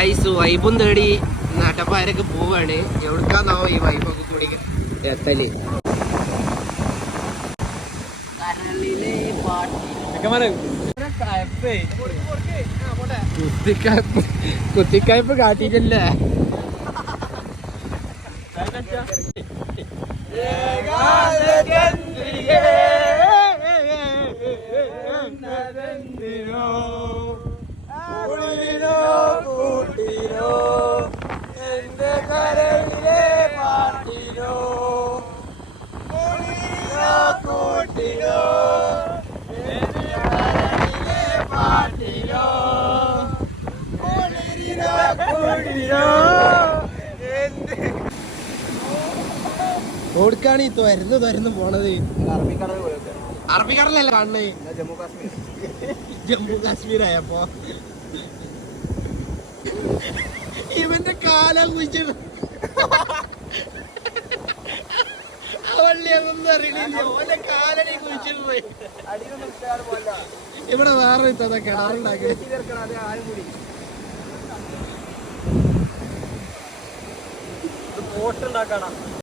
Guys വൈബും തേടി നാട്ടപ്പാരൊക്കെ പോവാണ്. എവിടുക്കാന്നാവോ ഈ വൈബൊക്കെ കൂടി എത്തല്. കുത്തിക്കയപ്പ് കാട്ടിട്ടല്ലേ. ഓടുക്കാണ് ഈ തുരന്ന് പോണത്. അറബിക്കടലല്ലേ കാണണേ. ജമ്മു കാശ്മീർ ആയപ്പോ ഇവന്റെ കാലം കുഴിച്ചിട്ട് അവള്ളിയൊന്നും അറിയില്ല. ഓന്റെ കാലടി കുഴിച്ചിട്ട് പോയി. ഇവിടെ വേറെ കിണറുണ്ടാക്കി പോട്ടുണ്ടാക്കണം.